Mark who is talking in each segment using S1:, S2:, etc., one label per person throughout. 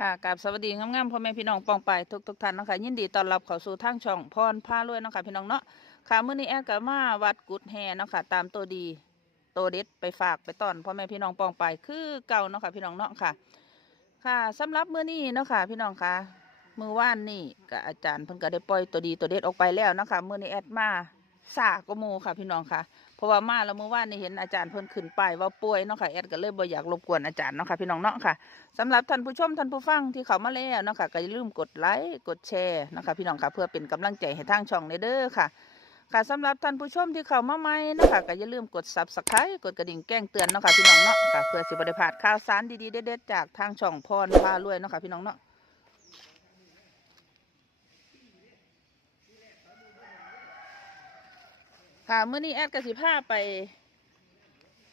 S1: ค่ะกับสวัสดีงามๆพ่อแม่พี่น้องปองไปทุกทุกๆท่านนะคะยินดีต้อนรับเข้าสู่ทางช่องพรพารวยนะคะพี่น้องเนาะค่ะมื้อนี้แอดก็มาวัดกุดแฮนะคะตามตัวดีตัวเด็ดไปฝากไปต้อนพ่อแม่พี่น้องปองไปคือเก่าเนาะค่ะพี่น้องเนาะค่ะ ค่ะสำหรับมื้อนี้เนาะค่ะพี่น้องค่ะมื้อว่านนี่ก็อาจารย์เพิ่นก็ได้ปล่อยตัวดีตัวเด็ดออกไปแล้วนะค่ะมื้อนี้แอดมาสากกว่าหมู่ค่ะพี่น้องค่ะ เพราะว่ามาแล้วมื้อวานนี่เห็นอาจารย์เพิ่นขึ้นไปว่าป่วยเนาะค่ะแอดก็เลยบ่อยากรบกวนอาจารย์เนาะค่ะพี่น้องเนาะค่ะสำหรับท่านผู้ชมท่านผู้ฟังที่เขามาแล้วเนาะค่ะก็อย่าลืมกดไลค์กดแชร์นะคะพี่น้องค่ะเพื่อเป็นกำลังใจให้ทางช่องในเด้อค่ะค่ะสำหรับท่านผู้ชมที่เข้ามาใหม่นะคะก็อย่าลืมกด subscribe กดกระดิ่งแจ้งเตือนเนาะค่ะพี่น้องเนาะค่ะเพื่อสิบได้พลาดข่าวสารดีๆเด็ดๆจากทางช่องพรพารวยเนาะค่ะพี่น้องเนาะ ค่ะเมื่อนี้แอดกสิภาไป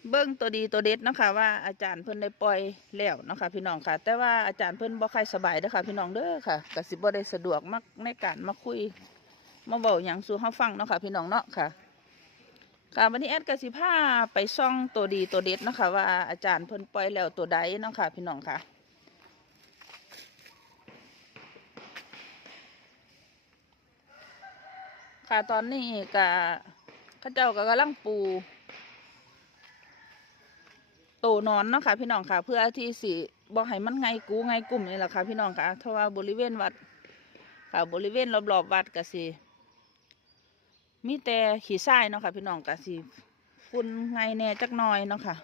S1: เบิ้งตัวดีตัวเด็ดนะคะว่าอาจารย์เพิ่นได้ปล่อยแล้วนะคะพี่น้องค่ะ แต่ว่าอาจารย์เพิ่นบ่ค่อยสบายเด้อค่ะ พี่น้องเด้อค่ะกสิบ่ได้สะดวกมักในการมาคุยมาเว้าหยังสู่เฮาฟังเนาะค่ะพี่น้องเนาะค่ะ ค่ะวันนี้แอดกสิพาไปซ่องตัวดีตัวเด็ดนะคะว่าอาจารย์เพิ่นปล่อยแล้วตัวใดเนาะค่ะพี่น้องค่ะค่ะตอนนี้ก็ ข้าเจ้าก็กำลังปูโตนอนเนาะค่ะพี่น้องค่ะ เพื่อที่สิบอกให้มันไงกูไงกลุ่มนี่แหละค่ะพี่น้องค่ะเพราะว่าบริเวณวัดค่ะบริเวณรอบๆวัดก็สิมีแต่ขี้ทรายเนาะค่ะพี่น้องก็สิฝุ่นไงแน่จักหน่อยเนาะค่ะ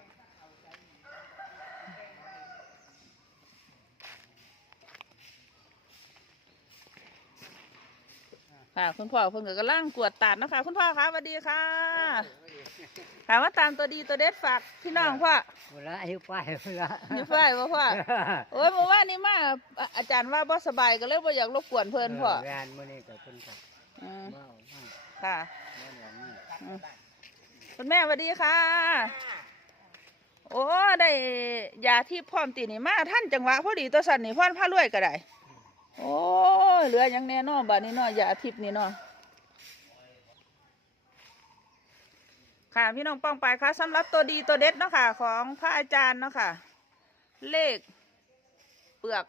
S1: ค่ะ คุณพ่อเพิ่นก็กำลังกวดตาดเนาะค่ะคุณพ่อคะสวัสดีค่ะถามว่าตามตัวดีตัวเด็ดฝากพี่น้องพ่อ
S2: เวลาอายุไปเวลา
S1: นี่ไฟบ่พ่อโอ้ยเมื่อวานนี้มาอะอาจารย์ว่าบ่สบายก็เลยบ่อยากรบกวนเพิ่นพ่อ
S2: งานมื้อนี้ก็เพิ่นก็
S1: อืม
S2: เมามา
S1: ค่ะ
S2: เมาอย่างนี้
S1: อืมคุณแม่สวัสดีค่ะ โอ้ได้ยาที่พร้อมตีนี่มาท่านจังหวะพอดีตัวสั่นนี่พ่อนพารวยก็ได้ โอ้เหลืออย่างแน่นอนบัดนี้เนาะยาทิพย์นี่เนาะค่ะพี่น้องป้องไปค่ะสำหรับตัวดีตัวเด็ดเนาะค่ะของพระอาจารย์เนาะค่ะ เลขเปลือก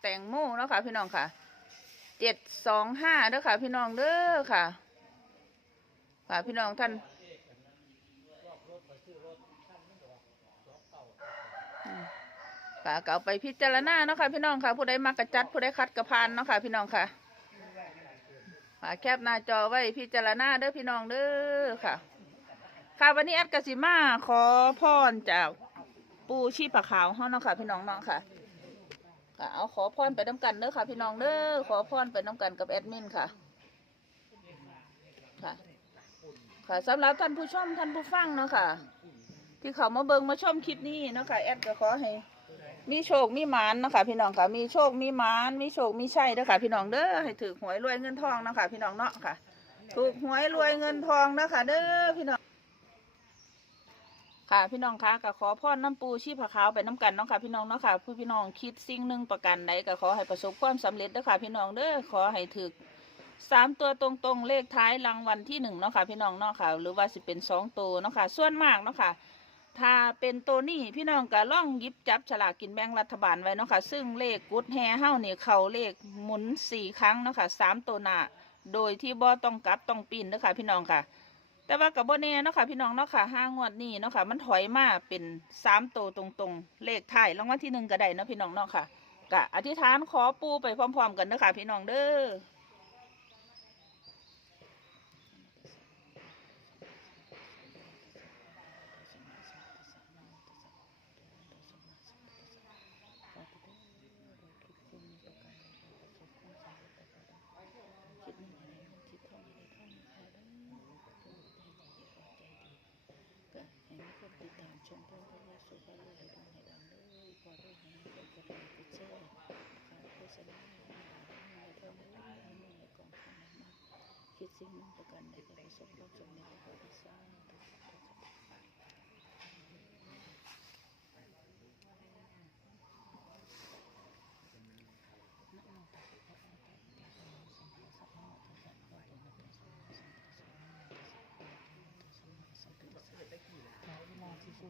S1: แตงโมเนาะค่ะ พี่น้องค่ะเจ็ดสองห้าเด้อค่ะ พี่น้องเด้อค่ะ ค่ะพี่น้องท่านอืม ค่ะก็เอาไปพิจารณาเนาะค่ะพี่น้องค่ะ ผู้ใดมากระจัดผู้ใดคัดกระพานเนาะค่ะพี่น้องค่ะค่ะแคปหน้าจอไว้พิจารณาเด้อพี่น้องเด้อค่ะ ค่ะวันนี้แอดกสิมาขอพรจากปูชีพขาวเฮาเนาะค่ะ พี่น้องเนาะค่ะค่ะเอาขอพรไปน้ำกันเด้อค่ะ พี่น้องเด้อขอพรไปน้ำกันกับแอดมินค่ะ ค่ะ ค่ะสำหรับท่านผู้ชมท่านผู้ฟังเนาะค่ะ ที่เขามาเบิงมาชมคลิปนี้เนาะค่ะแอดก็ขอให้ มีโชคมีหมานนะคะพี่น้องค่ะ มีโชคมีหมานมีโชคมีชัยเด้อค่ะ พี่น้องเด้อให้ถือหวยรวยเงินทองนะคะพี่น้องเนาะค่ะ ถูกหวยรวยเงินทองนะคะเด้อพี่น้องค่ะพี่น้องคะก็ขอพรน้ำปูชีพขาวไปน้ำกันเนาะค่ะพี่น้องเนาะค่ะผู้พี่น้องคิดสิ่งหนึ่งประกันใดก็ขอให้ประสบความสำเร็จเด้อค่ะพี่น้องเด้อขอให้ถึกสามตัวตรงๆเลขท้ายรางวัลที่หนึ่งเนาะค่ะพี่น้องเนาะค่ะ หรือว่าสิเป็นสองตัวเนาะค่ะส่วนมากเนาะค่ะ ถ้าเป็นตัวนี้พี่น้องก็ล่องหยิบจับฉลากกินแบ่งรัฐบาลไว้เนาะค่ะ ซึ่งเลขกุดแฮเฮ้าเนี่เขาเลขหมุนสี่ครั้งเนาะค่ะสามตัวหน้าโดยที่บ่ต้องกลับต้องปีนเด้อค่ะพี่น้องค่ะ แต่ว่ากับโบเน่เนาะค่ะพี่น้องเนาะค่ะห้างวดนี้เนาะค่ะมันถอยมาเป็นสามตัวตรงๆ เลขท้ายรางวัลที่หนึ่งก็ได้เนาะพี่น้องเนาะค่ะกะอธิษฐานขอปูไปพร้อม ๆ กันเนาะค่ะพี่น้องเด้อก็ให้มีคน ติดตามชมเพิ่มเพิ่มสู่พระรวยให้ดังให้ดังเลยพอด้วยให้คนกระดิ่งกุศลการโฆษณาให้เพิ่มให้ให้กองทัพมาคิดสิ่งนั้นประกันในการประสบความสำเร็จขอพิซซ่าธุขอเวล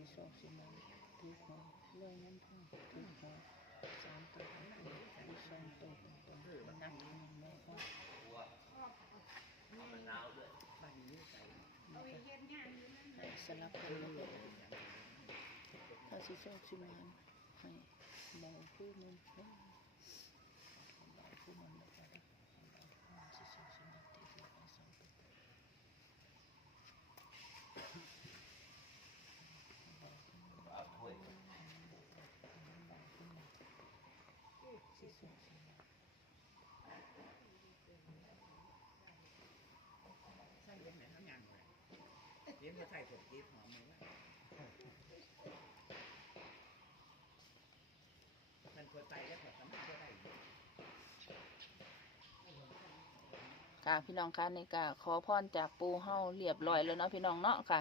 S1: สิโศกสิมันถือหัวเลื่อยน้ำท่องถือหัวสามตัวถือสองตัวตรงๆนักหนึ่งแม่ก็ให้สลับกันเลยถ้าสิโศกสิมันให้เบาขึ้มันเบาขึ้นมันแล้วก็ได้สิโศกสิมันตีที่ไปสองตัว
S3: ใส่เย็นไหนทั้งอย่างเลย เย็นมาใส่ผงกีบหอมเลยว่ามันควรใส่แล้วแต่สามารถได้
S1: ค่ะพี่น้องคะในกาขอพรจากปูเฮาเรียบร้อยแล้วเนาะพี่น้องเนาะค่ะ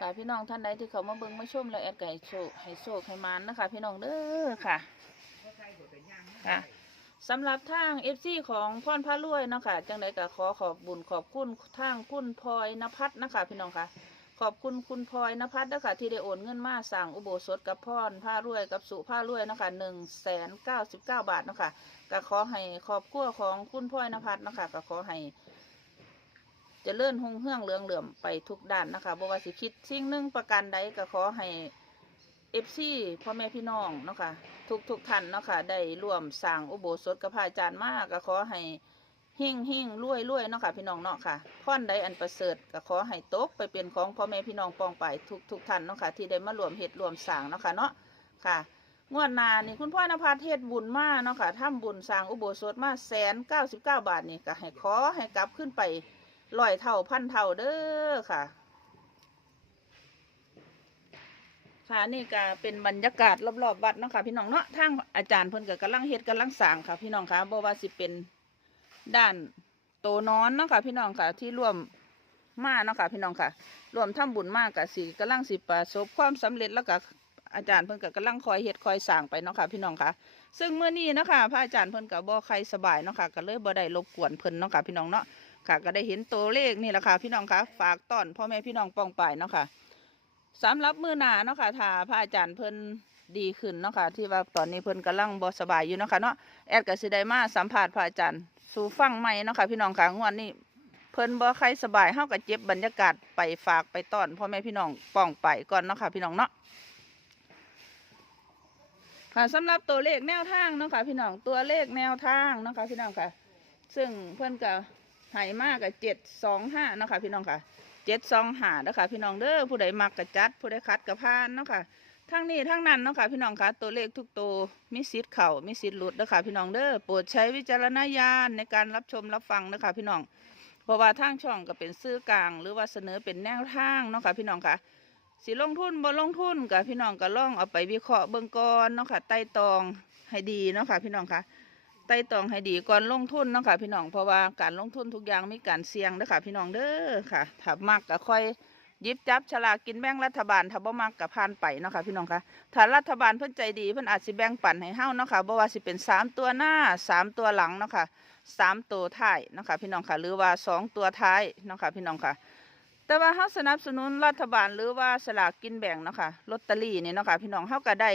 S1: ค่ะพี่น้องท่านใดที่เขามาเบิ่งมาชมแล้วแอดไก่โชคให้โชคให้มานนะคะ พี่น้องเด้อค่ะ
S3: เพราะใส่ผงเป็นย่างนะ
S1: ค่ะ สำหรับทางเอฟซีของพ่อนพระรวยเนาะค่ะจังใดก็ขอขอบบุญขอบคุณทางคุณพลอยนภัสนะคะพี่น้องค่ะขอบคุณคุณพลอยนภัสนะคะที่ได้โอนเงินมาสั่งอุโบสถกับพ่อนพระรวยกับสุพระรวยนะคะหนึ่งแสนเก้าสิบเก้าบาทนะคะก็ขอให้ขอบครัวของคุณพลอยนภัสเนะคะก็ขอให้จะเลื่อนหงเฮืองเรืองเหลื่อมไปทุกด้านนะคะบว่าสิคิดสิ่งหนึ่งประการใดก็ขอให้เอฟซีพ่อแม่พี่น้องเนาะค่ะ ทุกทุกท่านเนาะค่ะได้ร่วมสร้างอุโบสถกับพระอาจารย์มากก็ขอให้เฮ่งเฮ่งรวยรวยเนาะค่ะพี่น้องเนาะค่ะพรใดอันประเสริฐก็ขอให้ตกไปเป็นของพ่อแม่พี่น้องปองไปทุกทุกท่านเนาะค่ะที่ได้มารวมเฮ็ดรวมสร้างเนาะค่ะเนาะค่ะงวดนานี่คุณพ่อนภัสเฮ็ดบุญมาเนาะค่ะทำบุญสร้างอุโบสถมาแสนเก้าสิบเก้าบาทนี่ก็ให้ขอให้กลับขึ้นไปร้อยเท่าพันเท่าเด้อค่ะ ค่ะนี่ก็เป็นบรรยากาศรอบๆวัดเนาะค่ะพี่น้องเนาะทางอาจารย์เพิ่นก็กำลังเฮ็ดกำลังสร้างค่ะ พี่น้องค่ะบ่ว่าสิเป็นด้านโตนอนเนาะค่ะพี่น้องค่ะที่ร่วมมาเนาะค่ะพี่น้องค่ะร่วมทำบุญมากกับสิกำลังสิประสบความสำเร็จแล้วก็อาจารย์เพิ่นก็กำลังคอยเฮ็ดคอยสร้างไปเนาะค่ะพี่น้องค่ะ ซึ่งเมื่อนี้เนาะค่ะพระอาจารย์เพิ่นก็บ่ใครสบายเนาะค่ะก็เลยบ่ได้รบกวนเพิ่นเนาะค่ะพี่น้องเนาะค่ะก็ได้เห็นตัวเลขนี่แหละค่ะพี่น้องคะฝากต้อนพ่อแม่พี่น้องปองไปเนาะค่ะ สำหรับมือหนาเนาะค่ะถ้าพระอาจารย์เพิ่นดีขึ้นเนาะค่ะที่ว่าตอนนี้เพิ่นกำลังบ่สบายอยู่เนาะค่ะเนาะแอดก็สิได้มาสัมภาษณ์พระอาจารย์สู่ฟังใหม่เนาะค่ะพี่น้องค่ะงวดนี้เพิ่นบ่ใครสบายเฮาก็เจ็บบรรยากาศไปฝากไปต้อนพ่อแม่พี่น้องปองไปก่อนเนาะค่ะพี่น้องเนาะค่ะสำหรับตัวเลขแนวทางเนาะค่ะพี่น้องตัวเลขแนวทางเนาะค่ะพี่น้องค่ะ ซึ่งเพิ่นก็หายมากกับเจ็ดสองห้าเนาะค่ะพี่น้องค่ะ เจ็ดสองหาเนาะค่ะพี่น้องเด้อผู้ใดมักกระจัด ผู้ใดคัดกระพานเนาะค่ะทั้งนี้ทั้งนั้นเนาะค่ะพี่น้องคะตัวเลขทุกตัวมีสิทธิ์เข่ามีสิทธิ์หลุดเนาะค่ะพี่น้องเด้อโปรดใช้วิจารณญาณในการรับชมรับฟังเนาะค่ะพี่น้องเพราะว่าทางช่องก็เป็นซื้อกลาง หรือว่าเสนอเป็นแนวทางเนาะค่ะพี่น้องค่ะสิลงทุนบ่ลงทุนกับพี่น้องก็ล่องเอาไปวิเคราะห์เบิ่งก่อนเนาะค่ะไต่ตองให้ดีเนาะค่ะพี่น้องค่ะ ไต่ตองให้ดีก่อนลงทุนเนาะค่ะพี่น้องเพราะว่าการลงทุนทุกอย่างมีการเสี่ยงเด้อค่ะพี่น้องเด้อค่ะถ้ามักก็ค่อยยิบจับฉลากกินแบ่งรัฐบาลถ้าบ่มักก็ผ่านไปเนาะค่ะพี่น้องคะถ้ารัฐบาลเพิ่นใจดีเพิ่นอาจสิแบ่งปันให้เฮาเนาะค่ะบ่ว่าสิเป็นสามตัวหน้าสามตัวหลังเนาะค่ะสามตัวท้ายเนาะค่ะพี่น้องค่ะหรือว่าสองตัวท้ายเนาะค่ะพี่น้องค่ะ แต่ว่าเฮาสนับสนุนรัฐบาลหรือว่าสลากกินแบ่งเนาะค่ะลอตเตอรี่นี่เนาะค่ะพี่น้องเฮาก็ได้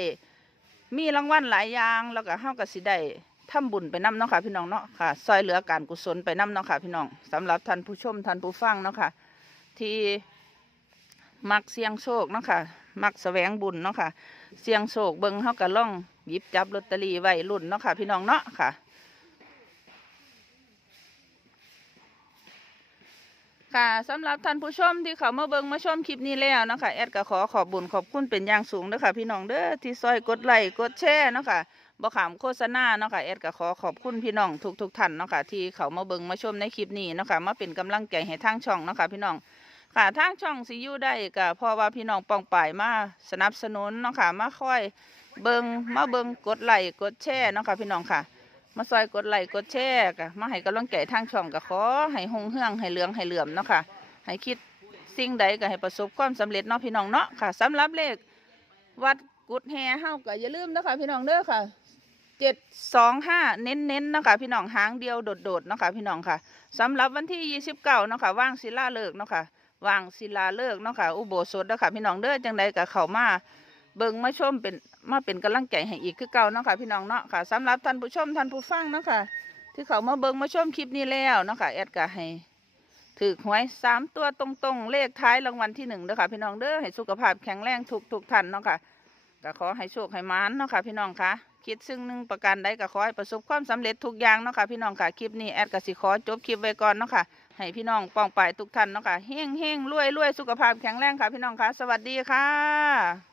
S1: มีรางวัลหลายอย่างแล้วก็เฮาก็สิได้ ทำบุญไปนํเนาะค่ะพี่น้องเนาะค่ะซอยเหลือการกุศลไปนํเนาะค่ะพี่น้องสำหรับท่านผู้ชมท่านผู้ฟังเนาะค่ะที่มักเสี่ยงโชคเนาะค่ะมักแสวงบุญเนาะค่ะเสี่ยงโชคเบิ่งเฮาก็ล่องหยิบจับลอตเตอรี่ไว้รุ่นเนาะค่ะพี่น้องเนาะค่ะค่ะสำหรับท่านผู้ชมที่เขามาเบิ่งมาชมคลิปนี้แล้วเนาะคะแอดก็ขอขอบบุญขอบคุณเป็นอย่างสูงเด้อค่ะพี่น้องเด้อที่ซอยกดไลค์กดแชร์เนาะค่ะ บ่ขามโฆษณาเนาะค่ะแอดก็ขอขอบคุณพี่น้องทุกทุกท่านเนาะค่ะที่เขามาเบิ่งมาชมในคลิปนี้เนาะค่ะมาเป็นกำลังใจให้ทางช่องเนาะค่ะพี่น้องค่ะทางช่องสิอยู่ได้ก็เพราะว่าพี่น้องปองป่ายมาสนับสนุนเนาะค่ะมาคอยเบิ่งมาเบิ่งกดไลค์กดแชร์เนาะค่ะพี่น้องค่ะ มาซอยกดไลค์กดแชร์กะมาให้กำลังใจทางช่องก็ขอให้หงเฮืองให้เหลืองให้เหลื่อมเนาะค่ะให้คิดสิ่งใดก็ให้ประสบความสำเร็จเนาะพี่น้องเนาะค่ะสำหรับเลขวัดกุดแฮเฮาก็อย่าลืมนะคะพี่น้องเด้อค่ะ เจ็ดสองห้าเน้นๆเนาะคะพี่น้องหางเดียวโดดๆเนะคะพี่น้องค่ะสำหรับวันที่ยี่สิบเก้านะคะว่างศิลาฤกษ์เนะคะว่างศิลาฤกษ์เนะคะอุโบสถนะคะพี่น้องเด้อจังใดก็เขามาเบิ่งมาชมเป็นมาเป็นกำลังใจให้อีกคือเก่านะคะพี่น้องเนาะค่ะสำหรับท่านผู้ชมท่านผู้ฟังนะคะที่เขามาเบิ่งมาชมคลิปนี้แล้วนะคะแอดก็ให้ถือหวยสามตัวตรงๆ เลขท้ายรางวัลที่หนึ่งเด้อค่ะพี่น้องเด้อให้สุขภาพแข็งแรงทุกทุกๆท่านเนาะค่ะก็ขอให้โชคให้มานเนาะค่ะพี่น้องค่ะ คิดซึ่งหนึ่งประการใดก็ขอให้ประสบความสำเร็จทุกอย่างเนาะค่ะพี่น้องค่ะคลิปนี้แอดก็สิขอจบคลิปไว้ก่อนเนาะค่ะให้พี่น้องป้องไปทุกท่านเนาะค่ะเฮงเฮงรวยรวยสุขภาพแข็งแรงค่ะพี่น้องค่ะ สวัสดีค่ะ